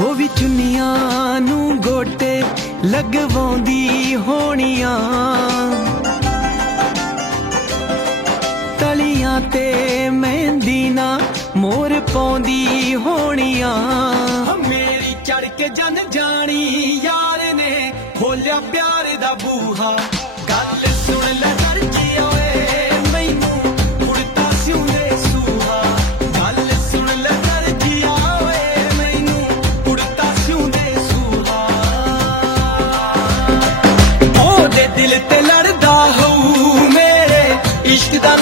ਹੋ ਵੀ ਚੁੰਨੀਆਂ ਨੂੰ ਗੋਟੇ ਲਗਵਾਉਂਦੀ ਹੋਣੀਆਂ, ਤਲੀਆਂ ਤੇ ਮਹਿੰਦੀ ਨਾ ਮੋਰ ਪਾਉਂਦੀ ਹੋਣੀਆਂ। ਮੇਰੀ ਚੜ ਕੇ ਜਨ ਜਾਣੀ ਯਾਰ ਨੇ ਖੋਲਿਆ ਪਿਆਰ ਦਾ ਬੂਹਾ, ਗੱਲ ਸੁਣ ਲੈ ਦਰਜੀ ਓਏ ਮੈਨੂੰ ਕੁੜਤਾ ਸਿਉਂਦੇ ਸੂਹਾ, ਗੱਲ ਸੁਣ ਲੈ ਦਰਜੀ ਓਏ ਮੈਨੂੰ ਕੁੜਤਾ ਸਿਉਂਦੇ ਸੂਹਾ। ਉਹਦੇ ਦਿਲ ਤੇ ਲੜਦਾ ਹੋਊ ਮੇਰੇ ਇਸ਼ਕ ਦਾ